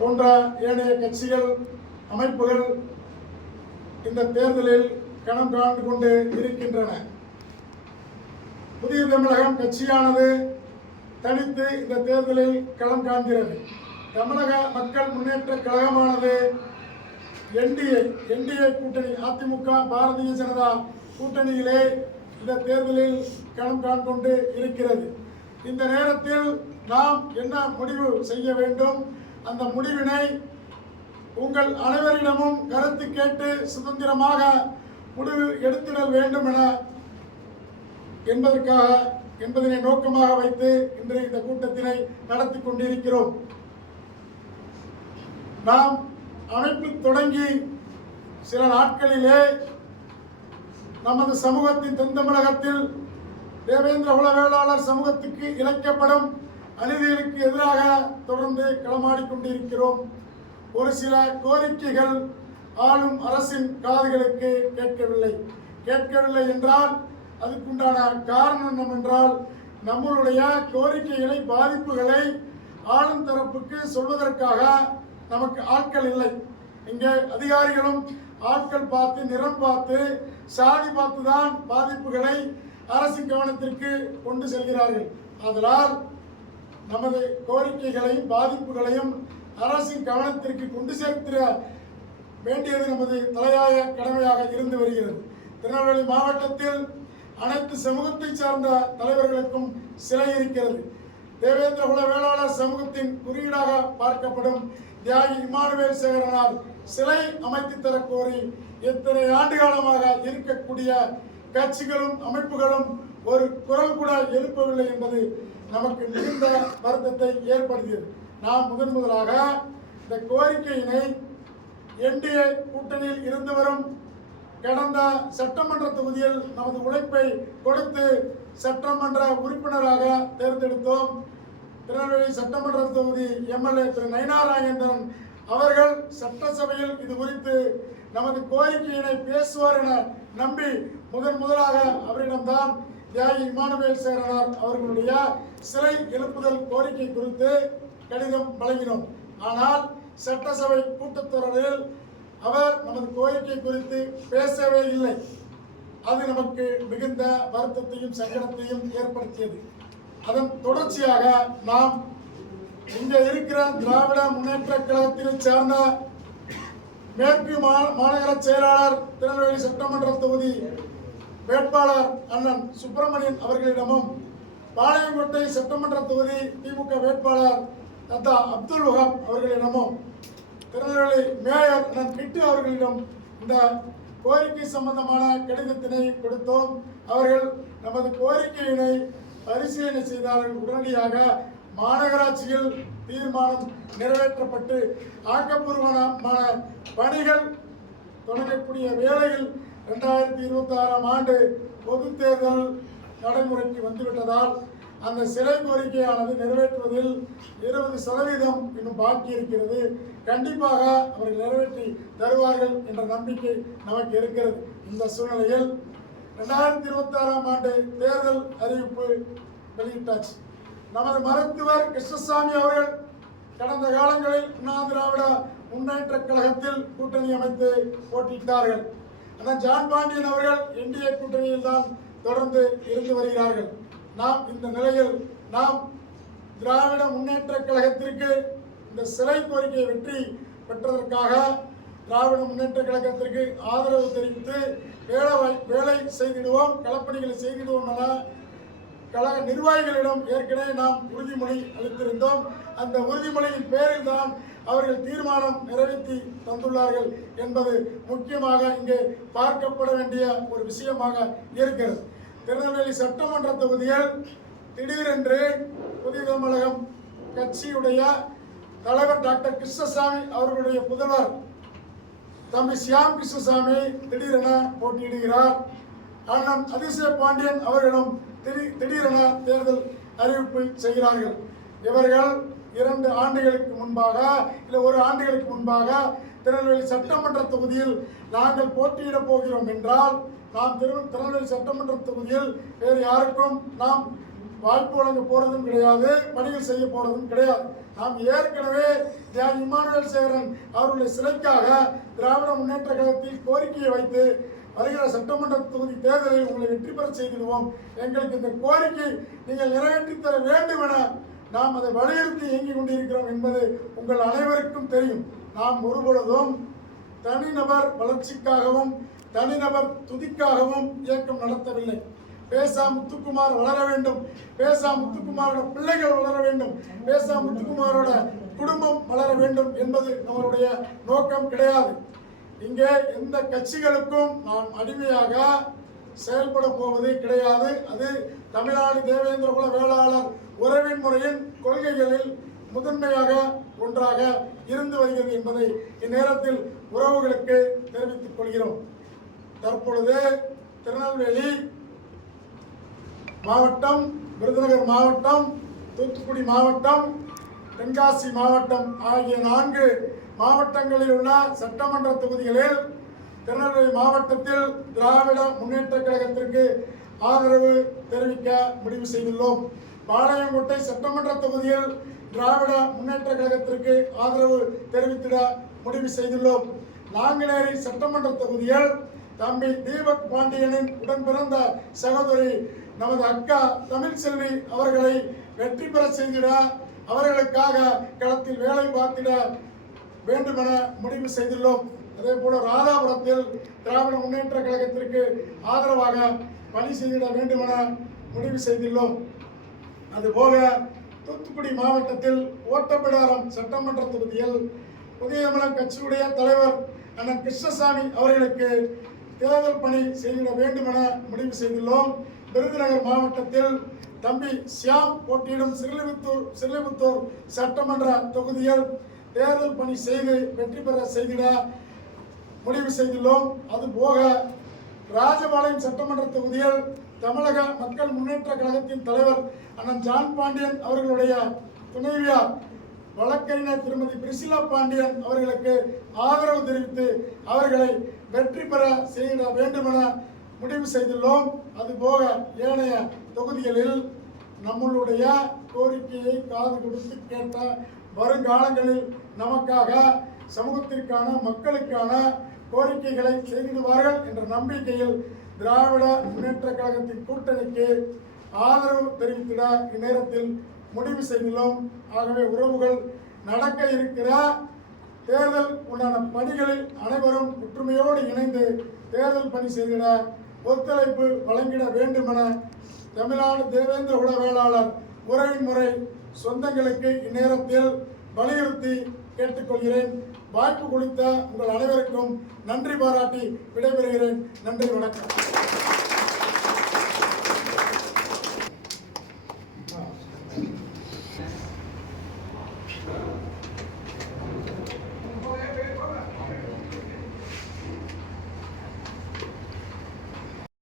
போன்ற ஏனைய கட்சிகள் அமைப்புகள் இந்த தேர்தலில் களம் காண்டு கொண்டு இருக்கின்றன. புதிய தமிழகம் கட்சியானது தனித்து இந்த தேர்தலில் களம் காண்கிறது. தமிழக மக்கள் முன்னேற்ற கழகமானது என்டிஏ கூட்டணி அதிமுக பாரதிய ஜனதா கூட்டணியிலே இந்த தேர்தலில் களம் காண்கொண்டு இருக்கிறது. இந்த நேரத்தில் நாம் என்ன முடிவு செய்ய வேண்டும், அந்த முடிவினை உங்கள் அனைவரிடமும் கருத்து கேட்டு சுதந்திரமாக முடிவு எடுத்திடல் வேண்டும் என்பதனை நோக்கமாக வைத்து இன்று இந்த கூட்டத்தினை நடத்தி கொண்டிருக்கிறோம். நாம் அமைப்பு தொடங்கி சில நாட்களிலே நமது சமூகத்தின் தென் தமிழகத்தில் தேவேந்திர குல வேளாளர் சமூகத்துக்கு இழைக்கப்படும் அநீதிகளுக்கு எதிராக தொடர்ந்து களமாடிக் கொண்டிருக்கிறோம். ஒரு சில கோரிக்கைகள் ஆளும் அரசின் காதுகளுக்கு கேட்கவில்லை என்றால் அதுக்குண்டான காரணம் என்னவென்றால் நம்மளுடைய கோரிக்கைகளை பாதிப்புகளை ஆளும் தரப்புக்கு சொல்வதற்காக நமக்கு ஆட்கள் இல்லை. இங்கே அதிகாரிகளும் ஆட்கள் பார்த்து நிறம் பார்த்து சாதி பார்த்து தான் பாதிப்புகளை அரசின் கவனத்திற்கு கொண்டு செல்கிறார்கள். அதனால் நமது கோரிக்கைகளையும் பாதிப்புகளையும் அரசின் கவனத்திற்கு கொண்டு சேர்த்திட வேண்டியது நமது தலையாய கடமையாக இருந்து வருகிறது. திருநெல்வேலி மாவட்டத்தில் அனைத்து சமூகத்தை சார்ந்த தலைவர்களுக்கும் சிலை இருக்கிறது. தேவேந்திர குல வேளாளர் சமூகத்தின் குறியீடாக பார்க்கப்படும் தியாகி இமானுவேல் சேகரனால் சிலை அமைத்து தரக்கோரி எத்தனை ஆண்டு காலமாக இருக்கக்கூடிய கட்சிகளும் அமைப்புகளும் ஒரு குரல் கூட எழுப்பவில்லை என்பது நமக்கு மிகுந்த வருத்தத்தை ஏற்படுத்தியது. நாம் முதலாக இந்த கோரிக்கையினை என்டிஏ கூட்டணியில் இருந்து வரும் கடந்த சட்டமன்ற தொகுதியில் நமது உழைப்பை கொடுத்து சட்டமன்ற உறுப்பினராக தேர்ந்தெடுத்தோம். திருநெல்வேலி சட்டமன்ற தொகுதி எம்எல்ஏ திரு நயினார் நாகேந்திரன் அவர்கள் சட்டசபையில் இது குறித்து நமது கோரிக்கையினை பேசுவார் என நம்பி முதலாக அவரிடம்தான் தியாகி இமானுவேல் சேகரனார் அவர்களுடைய சிலை எழுப்புதல் கோரிக்கை குறித்து கடிதம் வழங்கினோம். ஆனால் சட்டசபை கூட்டத்தொடரில் அவர் நமது கோரிக்கை குறித்து பேசவே இல்லை. அது நமக்கு மிகுந்த வருத்தத்தையும் சங்கடத்தையும் ஏற்படுத்தியது. அதன் தொடர்ச்சியாக நாம் இங்க இருக்கிற திராவிட முன்னேற்ற கழகத்தினை சார்ந்த மேற்கு மாநகர செயலாளர் திருநெல்வேலி சட்டமன்ற தொகுதி வேட்பாளர் அண்ணன் சுப்பிரமணியன் அவர்களிடமும் பாளையங்கோட்டை சட்டமன்ற தொகுதி திமுக வேட்பாளர் தத்தா அப்துல் வஹாப் அவர்களிடமும் திருநெல்வேலி மேயர் அண்ணன் கிட்டு அவர்களிடம் இந்த கோரிக்கை சம்பந்தமான கடிதத்தினை கொடுத்தோம். அவர்கள் நமது கோரிக்கையினை பரிசீலனை செய்தார்கள். உடனடியாக மாநகராட்சியில் தீர்மானம் நிறைவேற்றப்பட்டு ஆக்கப்பூர்வமான பணிகள் தொடங்கக்கூடிய வேளையில் 2026ஆம் ஆண்டு பொது தேர்தல் நடைமுறைக்கு வந்துவிட்டதால் அந்த சிலை கோரிக்கையானது நிறைவேற்றுவதில் 20% இன்னும் பாக்கி இருக்கிறது. கண்டிப்பாக அவர்கள் நிறைவேற்றி தருவார்கள் என்ற நம்பிக்கை நமக்கு இருக்கிறது. இந்த சூழ்நிலையில் 2026ஆம் ஆண்டு தேர்தல் அறிவிப்பு வெளியிட்டாச்சு. நமது மருத்துவர் கிருஷ்ணசாமி அவர்கள் கடந்த காலங்களில் அண்ணா திராவிட முன்னேற்ற கழகத்தில் கூட்டணி அமைத்து போட்டியிட்டார்கள். ஆனால் ஜான் பாண்டியன் அவர்கள் என்டிஏ கூட்டணியில் தான் தொடர்ந்து இருந்து வருகிறார்கள். நாம் இந்த நிலையில் நாம் திராவிட முன்னேற்ற கழகத்திற்கு இந்த சிலை கோரிக்கையை வெற்றி பெற்றதற்காக திராவிட முன்னேற்ற கழகத்திற்கு ஆதரவு தெரிவித்து வேலை செய்திடுவோம், களப்பணிகளை செய்திடுவோம் என கழக நிர்வாகிகளிடம் ஏற்கனவே நாம் உறுதிமொழி அளித்திருந்தோம். அந்த உறுதிமொழியின் பேரில் தான் அவர்கள் தீர்மானம் நிறைவேற்றி தந்துள்ளார்கள் என்பது முக்கியமாக இங்கே பார்க்கப்பட வேண்டிய ஒரு விஷயமாக இருக்கிறது. திருநெல்வேலி சட்டமன்ற தொகுதியில் திடீரென்று புதிய தமிழகம் கட்சியுடைய தலைவர் டாக்டர் கிருஷ்ணசாமி அவர்களுடைய புதல்வர் தம்பி சியாம் கிருஷ்ணசாமி திடீரென போட்டியிடுகிறார். அண்ணன் அதிசய பாண்டியன் அவர்களும் திடீரென தேர்தல் அறிவிப்பு செய்கிறார்கள். இவர்கள் 2 ஆண்டுகளுக்கு முன்பாக இல்லை 1 ஆண்டுகளுக்கு முன்பாக திருநெல்வேலி சட்டமன்ற தொகுதியில் நாங்கள் போட்டியிடப் போகிறோம் என்றால் நாம் திருநெல்வேலி சட்டமன்ற தொகுதியில் வேறு யாருக்கும் நாம் வாய்ப்பு வழங்க போறதும் கிடையாது, பணிகள் செய்ய போறதும் கிடையாது. நாம் ஏற்கனவே தியாகி இமானுவேல் சேகரன் அவருடைய சிலைக்காக திராவிட முன்னேற்ற கழகத்தில் கோரிக்கையை வைத்து வருகிற சட்டமன்ற தொகுதி தேர்தலில் உங்களை வெற்றி பெற செய்திடுவோம், எங்களுக்கு இந்த கோரிக்கை நீங்கள் நிறைவேற்றி தர வேண்டும் என நாம் அதை வலியுறுத்தி இயங்கிக் கொண்டிருக்கிறோம் என்பது உங்கள் அனைவருக்கும் தெரியும். நாம் ஒருபொழுதும் தனிநபர் வளர்ச்சிக்காகவும் தனிநபர் துதிக்காகவும் இயக்கம் நடத்தவில்லை. பேசா முத்துக்குமார் வளர வேண்டும், பேசா முத்துக்குமாரோட பிள்ளைகள் வளர வேண்டும், பேசா முத்துக்குமாரோட குடும்பம் வளர வேண்டும் என்பது நம்மளுடைய நோக்கம் கிடையாது. இங்கே எந்த கட்சிகளுக்கும் நாம் அடிமையாக செயல்பட போவது கிடையாது. அது தமிழ்நாடு தேவேந்திர குல வேளாளர் உறவின் முறையின் கொள்கைகளில் முதன்மையாக ஒன்றாக இருந்து வருகிறது என்பதை இந்நேரத்தில் உறவுகளுக்கு தெரிவித்துக் கொள்கிறோம். தற்பொழுது திருநெல்வேலி மாவட்டம், விருதுநகர் மாவட்டம், தூத்துக்குடி மாவட்டம், தென்காசி மாவட்டம் ஆகிய 4 மாவட்டங்களில் உள்ள சட்டமன்ற தொகுதிகளில் திருநெல்வேலி மாவட்டத்தில் திராவிட முன்னேற்ற கழகத்திற்கு ஆதரவு தெரிவிக்க முடிவு செய்துள்ளோம். பாளையங்கோட்டை சட்டமன்ற தொகுதியில் திராவிட முன்னேற்ற கழகத்திற்கு ஆதரவு தெரிவித்திட முடிவு செய்துள்ளோம். நாங்குநேரி சட்டமன்ற தொகுதியில் தம்பி தீபக் பாண்டியனின் உடன் பிறந்த சகோதரி நமது அக்கா தமிழ்செல்வி அவர்களை வெற்றி பெற செய்திட, அவர்களுக்காக களத்தில் வேலை பார்த்திட வேண்டுமென முடிவு செய்துள்ளோம். அதே போல ராதாபுரத்தில் திராவிட முன்னேற்ற கழகத்திற்கு ஆதரவாக பணி செய்திட வேண்டுமென முடிவு செய்துள்ளோம். அதுபோக தூத்துக்குடி மாவட்டத்தில் ஓட்டப்பிடாரம் சட்டமன்ற தொகுதியில் புதிய தமிழக கட்சியுடைய தலைவர் அண்ணன் கிருஷ்ணசாமி அவர்களுக்கு தேர்தல் பணி செய்திட வேண்டுமென முடிவு செய்துள்ளோம். விருதுநகர் மாவட்டத்தில் தம்பி சியாம் போட்டியிடும் சிறுலிபுத்தூர் சட்டமன்ற தொகுதியில் தேர்தல் பணி செய்து வெற்றி பெற செய்திட முடிவு செய்துள்ளோம். அதுபோக ராஜபாளையம் சட்டமன்ற தொகுதியில் தமிழக மக்கள் முன்னேற்ற கழகத்தின் தலைவர் அண்ணன் ஜான் பாண்டியன் அவர்களுடைய துணைவியார் வழக்கறிஞர் திருமதி பிரிசிலா பாண்டியன் அவர்களுக்கு ஆதரவு தெரிவித்து அவர்களை வெற்றி பெற செய்திட வேண்டுமென முடிவு செய்துள்ளோம். அதுபோக ஏனைய தொகுதிகளில் நம்மளுடைய கோரிக்கையை காது கொடுத்து கேட்ட, வருங்காலங்களில் நமக்காக சமூகத்திற்கான மக்களுக்கான கோரிக்கைகளை செய்திடுவார்கள் என்ற நம்பிக்கையில் திராவிட முன்னேற்ற கழகத்தின் கூட்டணிக்கு ஆதரவு தெரிவித்திட இந்நேரத்தில் முடிவு செய்துள்ளோம். ஆகவே உறவுகள், நடக்க இருக்கிற தேர்தல் உண்டான பணிகளில் அனைவரும் ஒற்றுமையோடு இணைந்து தேர்தல் பணி செய்திட ஒத்துழைப்பு வழங்கிட வேண்டுமென தமிழ்நாடு தேவேந்திர குல வேளாளர் உறவின் முறை சொந்தங்களுக்கு இந்நேரத்தில் வலியுறுத்தி கேட்டுக்கொள்கிறேன். வாய்ப்பு கொடுத்த உங்கள் அனைவருக்கும் நன்றி பாராட்டி விடைபெறுகிறேன். நன்றி, வணக்கம்.